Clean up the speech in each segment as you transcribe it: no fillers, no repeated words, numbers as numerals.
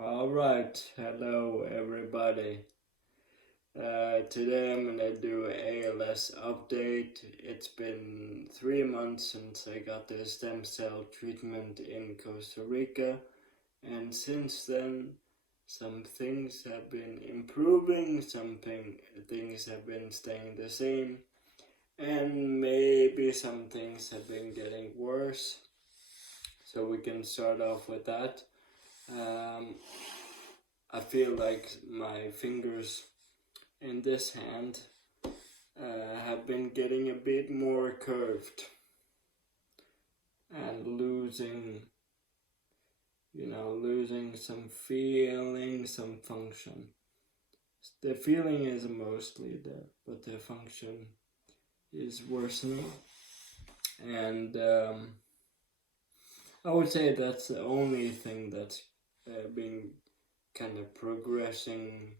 Alright, hello everybody. Today I'm gonna do an ALS update. It's been 3 months since I got the stem cell treatment in Costa Rica, and since then some things have been improving, things have been staying the same, and maybe some things have been getting worse. So we can start off with that. I feel like my fingers in this hand have been getting a bit more curved and losing some feeling, some function. The feeling is mostly there, but the function is worsening. And I would say that's the only thing that's been kind of progressing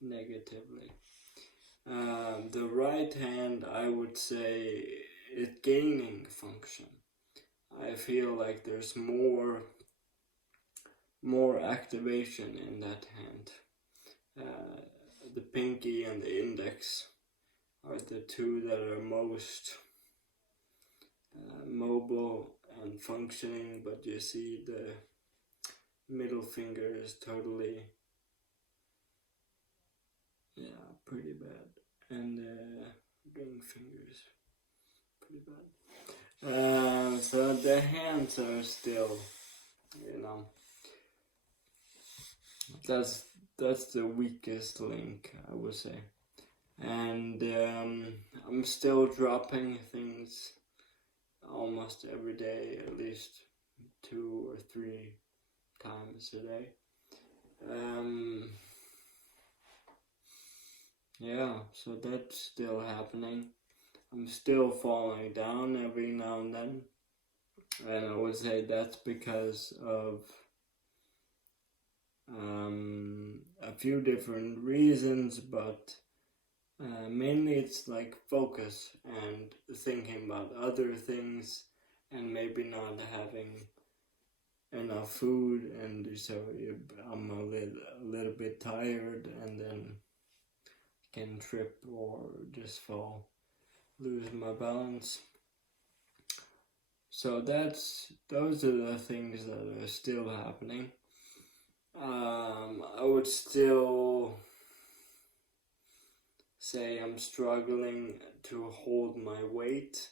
negatively. The right hand, I would say, is gaining function. I feel like there's more activation in that hand. The pinky and the index are the two that are most mobile and functioning, but you see the middle finger is totally pretty bad, and ring fingers pretty bad. So the hands are still, that's the weakest link, I would say. And I'm still dropping things almost every day, at least 2 or 3 times a day. So that's still happening. I'm still falling down every now and then, and I would say that's because of a few different reasons, but mainly it's like focus and thinking about other things, and maybe not having enough food, and so I'm a little bit tired, and then can trip or just fall, lose my balance. So those are the things that are still happening. I would still say I'm struggling to hold my weight,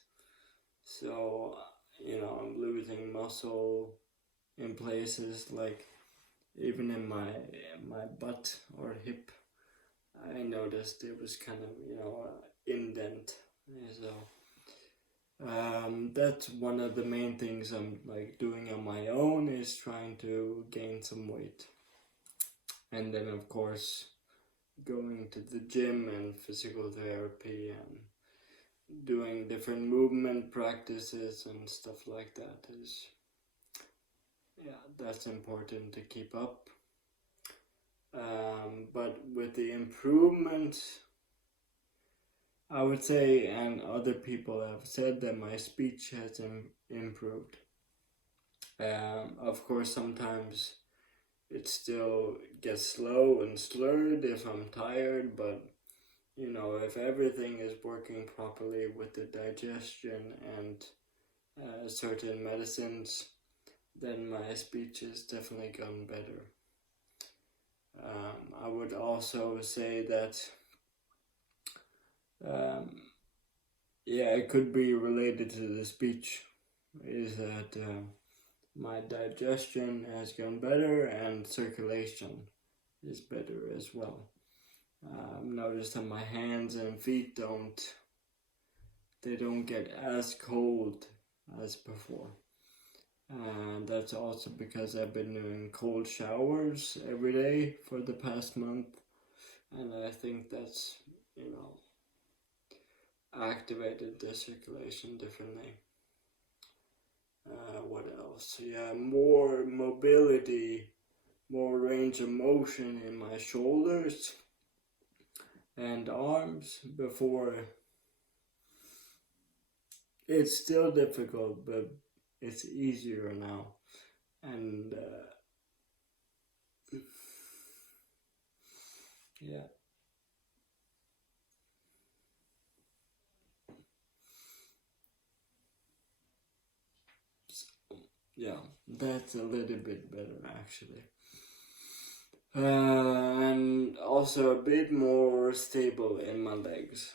so I'm losing muscle in places like even in my butt or hip. I noticed it was kind of indent, so that's one of the main things I'm doing on my own, is trying to gain some weight, and then of course going to the gym and physical therapy and doing different movement practices and stuff like that that's important to keep up. But with the improvement, I would say, and other people have said, that my speech has improved. Of course, sometimes it still gets slow and slurred if I'm tired, but if everything is working properly with the digestion and certain medicines, then my speech has definitely gotten better. I would also say that it could be related to the speech, is that my digestion has gone better and circulation is better as well. I've noticed that my hands and feet don't get as cold as before. And that's also because I've been doing cold showers every day for the past month, and I think that's activated the circulation differently. What else? More mobility, more range of motion in my shoulders and arms. Before, it's still difficult, but it's easier now, and Yeah. Yeah, that's a little bit better actually. And also a bit more stable in my legs.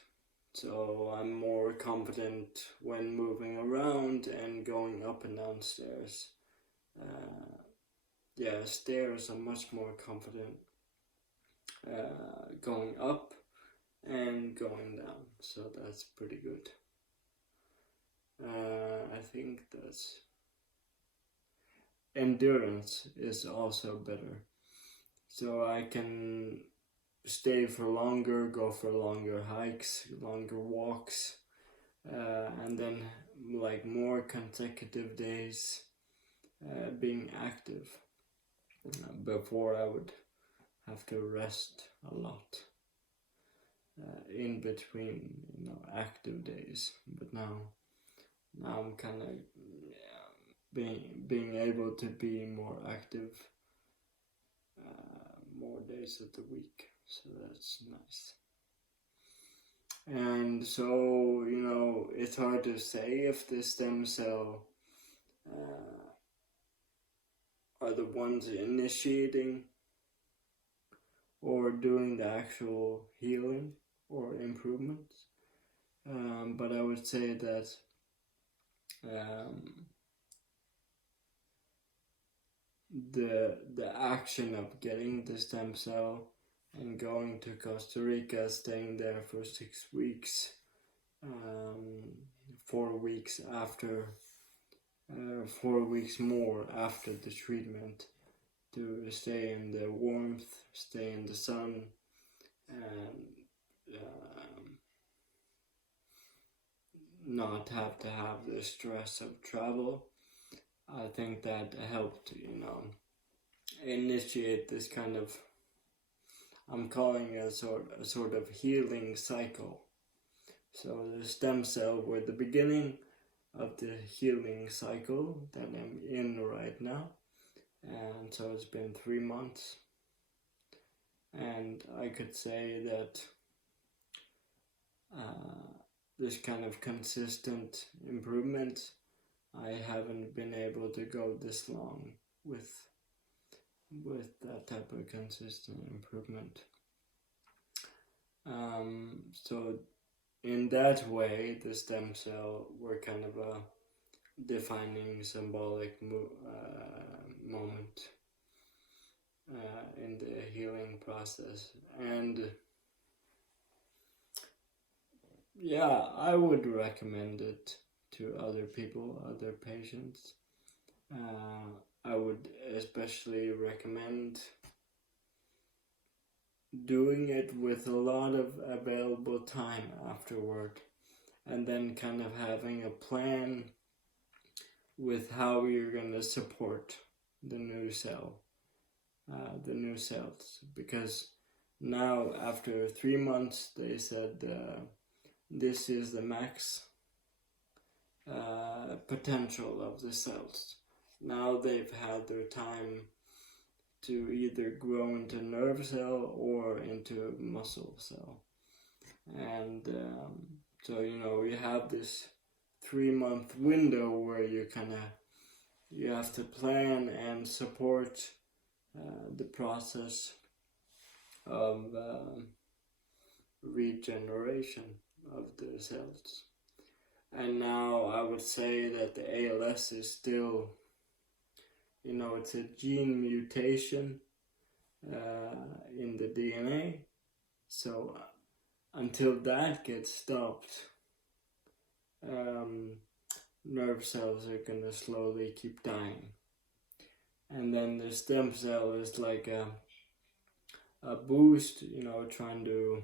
So I'm more confident when moving around and going up and down stairs. Yeah, stairs I'm much more confident going up and going down. So that's pretty good. I think that's endurance is also better. So I can stay for longer, go for longer hikes, longer walks, and then like more consecutive days being active. Before I would have to rest a lot in between, active days. But now I'm kind of being able to be more active more days of the week, so that's nice. And so, it's hard to say if the stem cell are the ones initiating or doing the actual healing or improvements. But I would say that the action of getting the stem cell and going to Costa Rica, staying there for 6 weeks, 4 weeks after, 4 weeks more after the treatment, to stay in the warmth, stay in the sun, and not have to have the stress of travel. I think that helped, initiate this kind of, I'm calling it a sort of healing cycle. So the stem cell were the beginning of the healing cycle that I'm in right now. And so it's been 3 months. And I could say that this kind of consistent improvement, I haven't been able to go this long with that type of consistent improvement. So in that way, the stem cell were kind of a defining symbolic moment in the healing process. And yeah, I would recommend it to other people, other patients. I would especially recommend doing it with a lot of available time afterward, and then kind of having a plan with how you're going to support the new cell, the new cells. Because now, after 3 months, they said this is the max potential of the cells. Now they've had their time to either grow into nerve cell or into muscle cell. And so, you have this 3-month window where you have to plan and support the process of regeneration of the cells. And now I would say that the ALS is still, it's a gene mutation in the DNA. So until that gets stopped, nerve cells are going to slowly keep dying. And then the stem cell is like a boost, trying to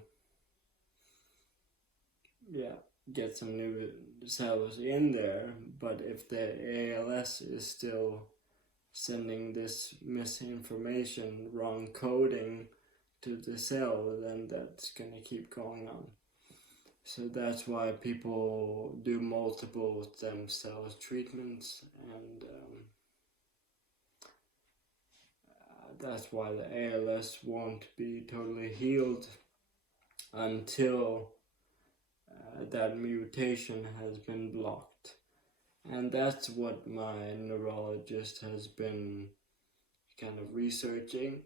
get some new cells in there. But if the ALS is still sending this misinformation, wrong coding to the cell, then that's going to keep going on. So that's why people do multiple stem cell treatments, and That's why the ALS won't be totally healed until that mutation has been blocked. And that's what my neurologist has been kind of researching.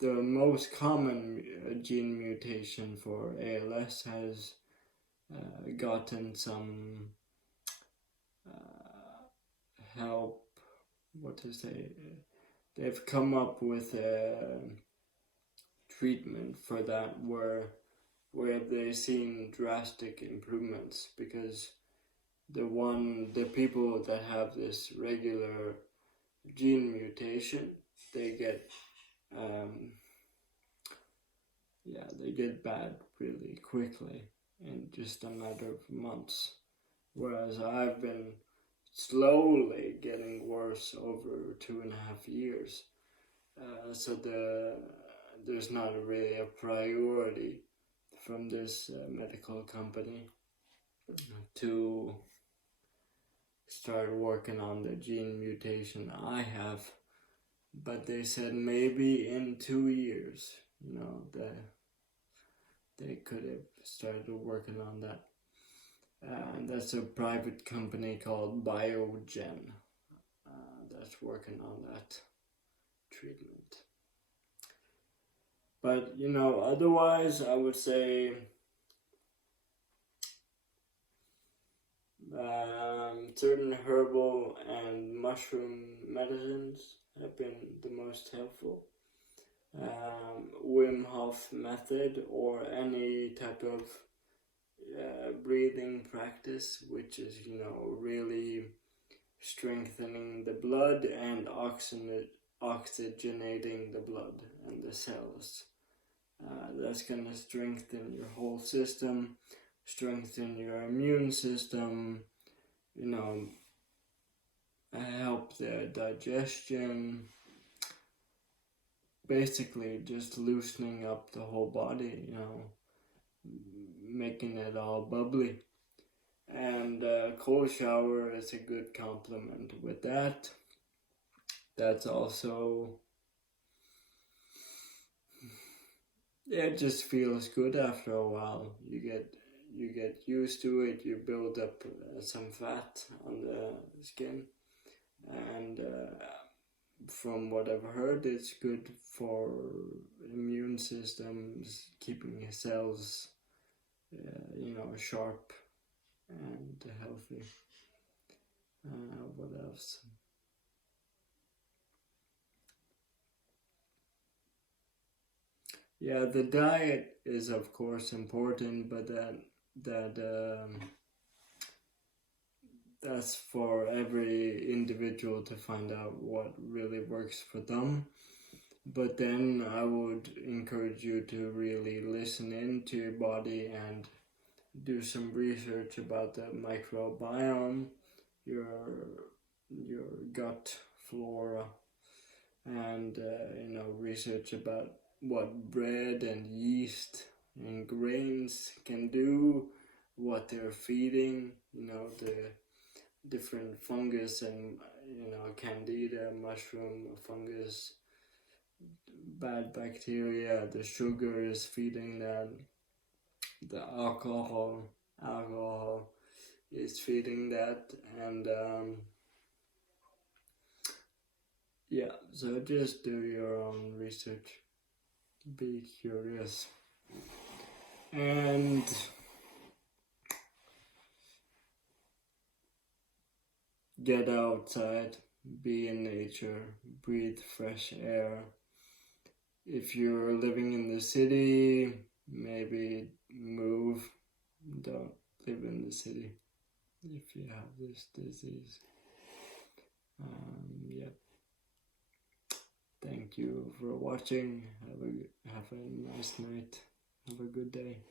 The most common gene mutation for ALS has gotten some help. What to say? They've come up with a treatment for that where they've seen drastic improvements, because the people that have this regular gene mutation, they get bad really quickly in just a matter of months, whereas I've been slowly getting worse over 2.5 years. So there's not really a priority from this medical company to start working on the gene mutation I have, but they said maybe in 2 years, they could have started working on that. And that's a private company called Biogen that's working on that treatment. But otherwise, I would say certain herbal and mushroom medicines have been the most helpful. Wim Hof method, or any type of breathing practice, which is really strengthening the blood and oxygenating the blood and the cells. That's going to strengthen your whole system, strengthen your immune system, help the digestion, basically just loosening up the whole body, making it all bubbly. And cold shower is a good complement with that. That's also, it just feels good after a while. You get used to it. You build up some fat on the skin, and from what I've heard, it's good for immune systems, keeping cells sharp and healthy. What else? Yeah, the diet is of course important, but that's for every individual to find out what really works for them. But then I would encourage you to really listen into your body and do some research about the microbiome, your gut flora, and research about what bread and yeast and grains can do, what they're feeding, the different fungus and candida, mushroom fungus, bad bacteria, the sugar is feeding that, the alcohol is feeding that, and so just do your own research, be curious, and get outside, be in nature, breathe fresh air. If you're living in the city, maybe move, don't live in the city if you have this disease. Thank you for watching. Have a nice night. Have a good day.